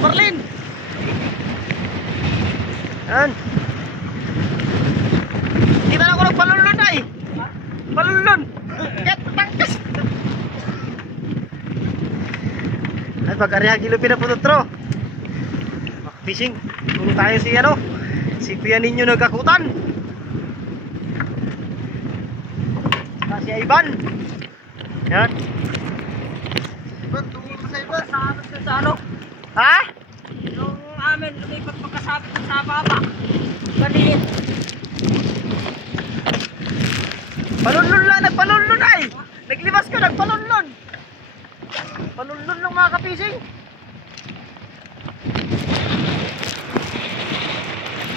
Blue Marlin. Yan. Kita na ko nagpalulun ay. Palulun. Kat tangkas. At pag-ariha gilo pinapututro. Fishing. Tulong tayo si ano. Si Kuya ninyo nagkakutan. Saka si Ivan. Yan. Iban, tungkol sa iban. Sa sa sa ano? Ha? Yung amin, lumipat pagkasabit sa baba. Maliit. Palunlun lang, nagpalunlun ay! Naglibas ka, nagpalunlun! Palunlun ng mga kapising!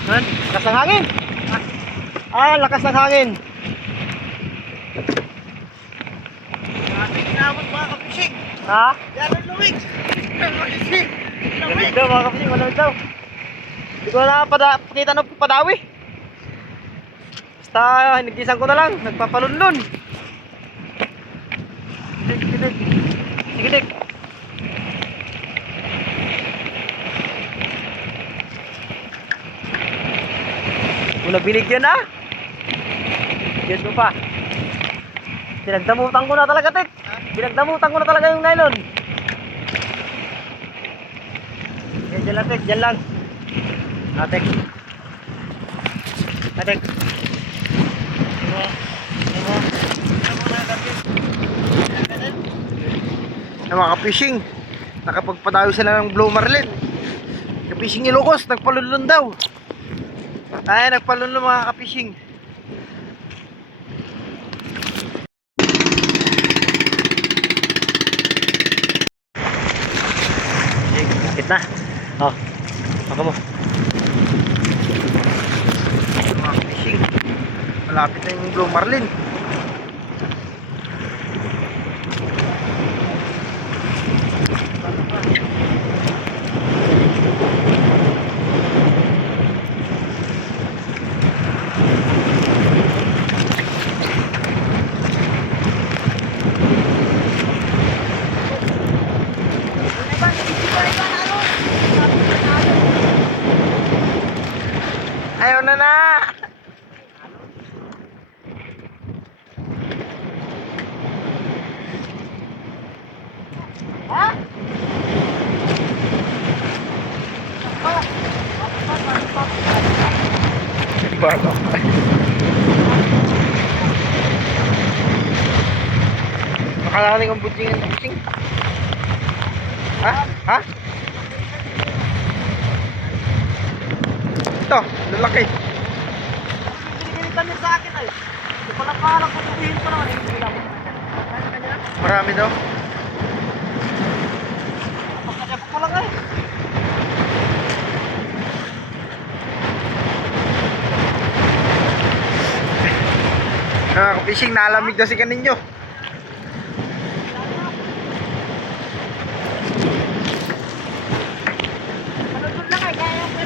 Han, lakas ng hangin! Ah, lakas ng hangin! Ating inabot mga kapising. Ha? Yan ang luwig. Kapising. Lamig daw mga kapising, malamig daw. Hindi ko na pakita ng padawi. Basta, hinigisan ko na lang, nagpapalunlun. Sige, sige, sige, sige. Kung nabinigyan na, Diyos ko pa. Pinagdamutan ko na talaga, Tek. Pinagdamutan ko na talaga yung nylon. Yan, dyan lang, Tek. Dyan lang. Ah, Tek. Ah, Tek. Ang mga fishing nakapagpadayo sila ng Blue Marlin. Kapishing Ilocos, nagpalunlun daw. Ay, nagpalunlun mga kapishing. Sige, Oh, ako mo. Mga fishing. Malapit na yung Blue Marlin. Ayaw na na. Ha? Bago. Makalaling ang buting ang buting. Ha? Ha? Ito, lalaki. Pinigilitan niya sa akin ay. Hindi pala kung sabihin ko naman. Hindi lang. Marami daw. Pagkadapa ko lang ay. Ah, fishing nalamig daw si kaninyo.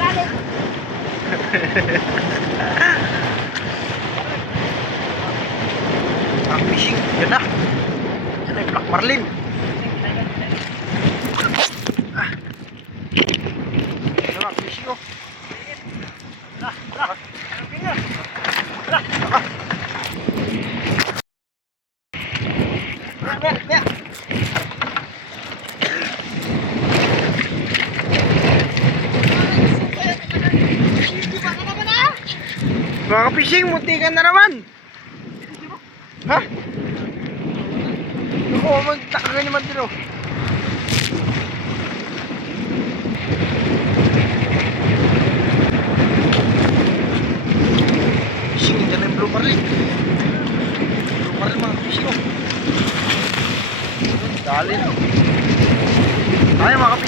Ay. Ah, fishing. Yan na. Yan na yung Black Marlin. Ah. Yan na, fishing oh. Lah, lah. Ah. Mia, Mga ka-fishing, muntikan na naman. Ha? Ako, magtaka ka naman din oh. Fishing, dyan yung blue marlin. Blue marlin mga ka-fishing oh. Dali na. Ay mga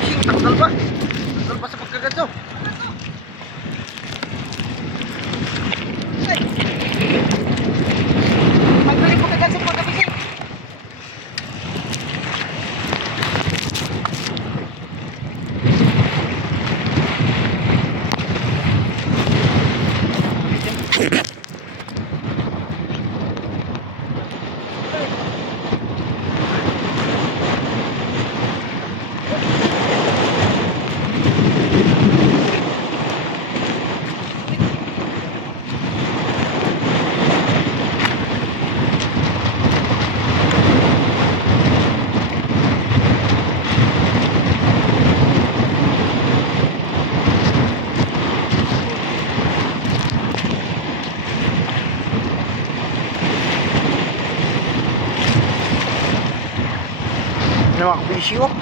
oh.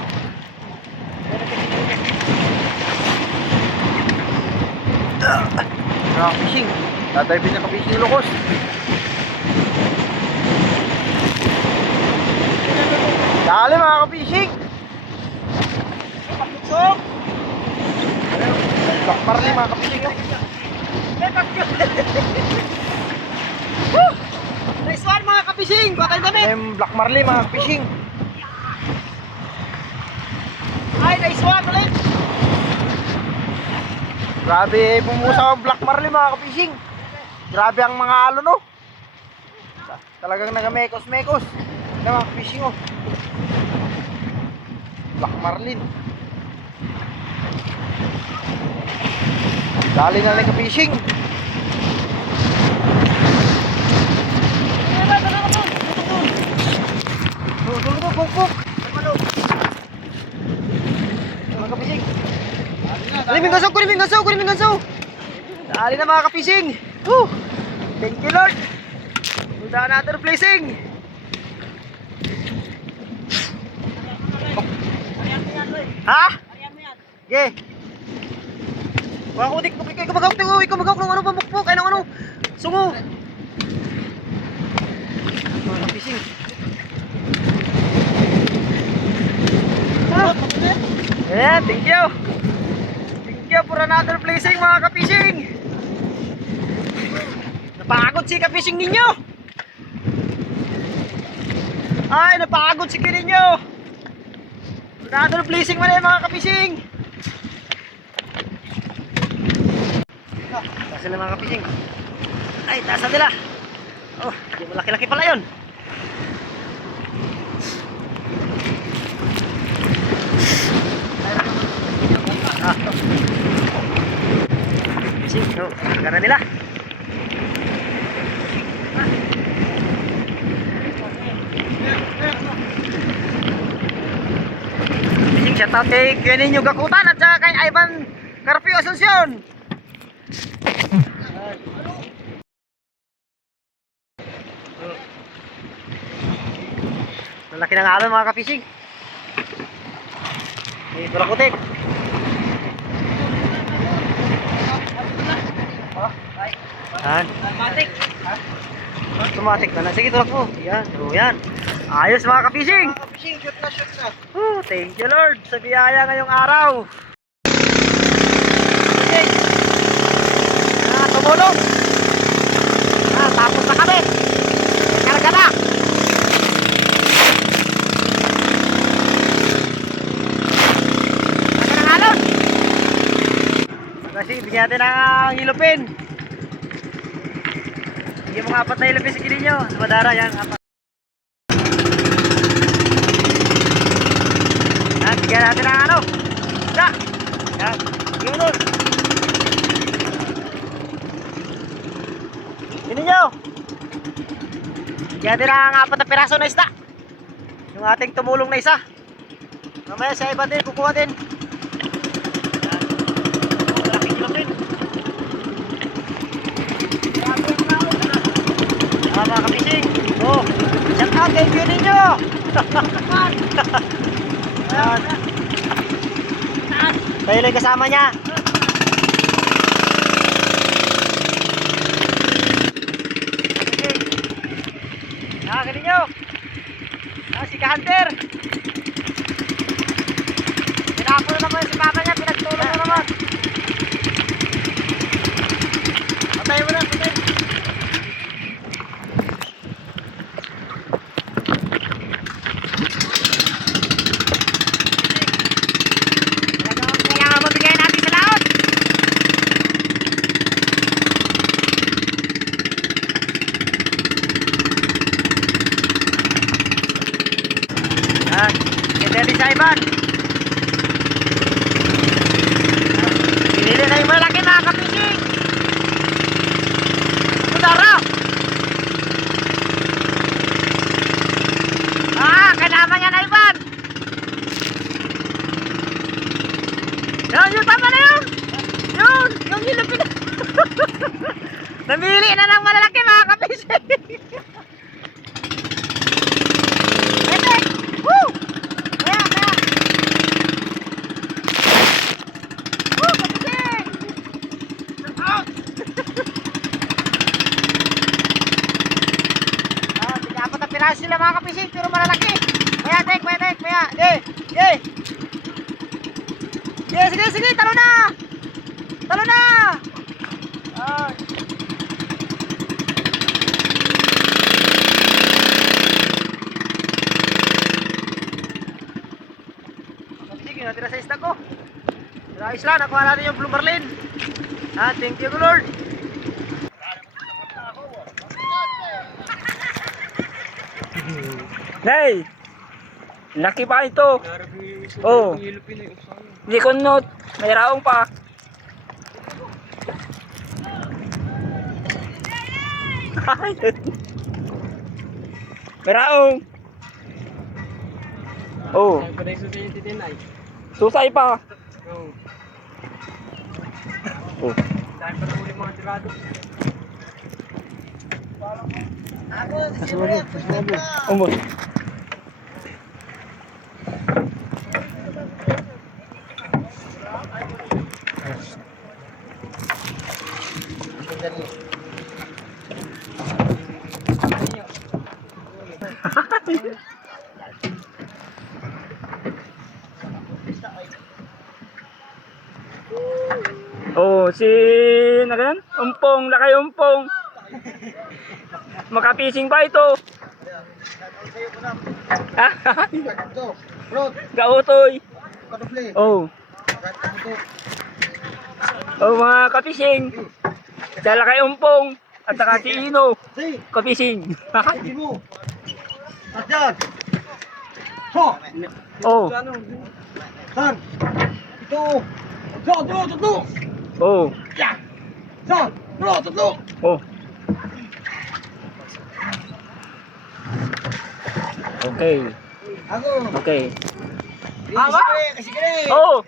Mga fishing. Tatay din ka fishing lukos. Dali mga ka-fishing. Pagsok! Black Marley mga ka-fishing oh. Nice one mga kapising! Batay damit! Yung Black Marley mga ka-fishing. Ulit! Grabe pumusa ang Black Marley mga ka-fishing. Grabe ang mga alo no. Talagang nagamekos-mekos. Na mga ka-fishing oh. Black Marlin. Dali na lang ka-fishing. Tulog na pukpuk. Mga ka-fishing. Kuliming gaso, kuliming gaso, kuliming gaso. Dali na mga kapising. Woo! Thank you Lord. With another blessing. Ha? Ge. Wala ko dik ikaw ikaw magawak ikaw ikaw magawak ng ano pamukpok ay ng ano. Sungo. Kapising. Ah. Yeah, thank you. Thank you for another blessing mga kapising. Napagod si kapising ninyo. Ay, napagod si ninyo. Another blessing man eh mga kapising. Ah, taas sila mga kapising. Ay, taas nila. Oh, malaki-laki pala yun. Ah. Karga na nila. Sing, shout out kay Kenin yung gakutan at saka kay Ivan Carpio Asuncion. Malaki ng alon mga ka-fishing. May barakutik. Yan. Matik! Automatic na. Sige, tulak mo. Yan. So, yan. Ayos mga ka-fishing. Kapising, shoot na, shoot na! Oh, thank you Lord sa biyaya ngayong araw. Okay. Ah, tumulong. Ah, tapos na kami. Karga na. Kasi bigyan natin ang hilupin. Bigyan mo apat na hilupin sa kilin nyo. Sa madara yan. Apat. Yan, bigyan natin ang ano. Isa. Yan. Bigyan mo nun. Yun nyo. Bigyan natin ang apat na piraso na isda. Yung ating tumulong na isa. Mamaya sa iba din, kukuha din. Yan. Oh, malaking ilok din. Ah, mga kapising. Oh, shout out kay view ninyo. Yan. Tayo lang kasama niya. Ah, galing nyo. Ah, si Ka-Hunter. Pinapo na naman si papa niya, pinagtulong na naman. Patay mo na, patay. Talagang kailangan mabigay natin sa laot. Yan. Ganda din sa Ivan. Pinili na yung malaki mga kapising. Udara. Ah, kanama niya na Ivan. Yan, yun, tama na yun. Yun, yung nilapit. Namili na ng malalaki mga kapising. Ete! Woo! Kaya, kaya. Mataas sila mga kapising, pero malalaki. Maya, tek, maya, tek, maya. Ye, ye. Ye, sige, sige, talo na. Talo na. Ah. Sige, natira sa isda ko. Sa isla, nakuha natin yung blue marlin. Ah, thank you, Lord. Nay! Laki pa ito. Oh. Hindi ko note. May raong pa. May raong. Oh. Susay pa. Oh. Umbo. Oh, si ganun? Umpong, lakay umpong. Makapising ba ito? Ito, Rod, Gautoy. Oh. Oh, mga kapising. Sa lakay umpong. At saka si Ino. Kapising. oh. san? Ito. So, tatlo, tatlo. Oh. Ya. San? Tatlo, tatlo. Oh. Okay. Ako. Okay. Kasi kare, kasi kare. Oh.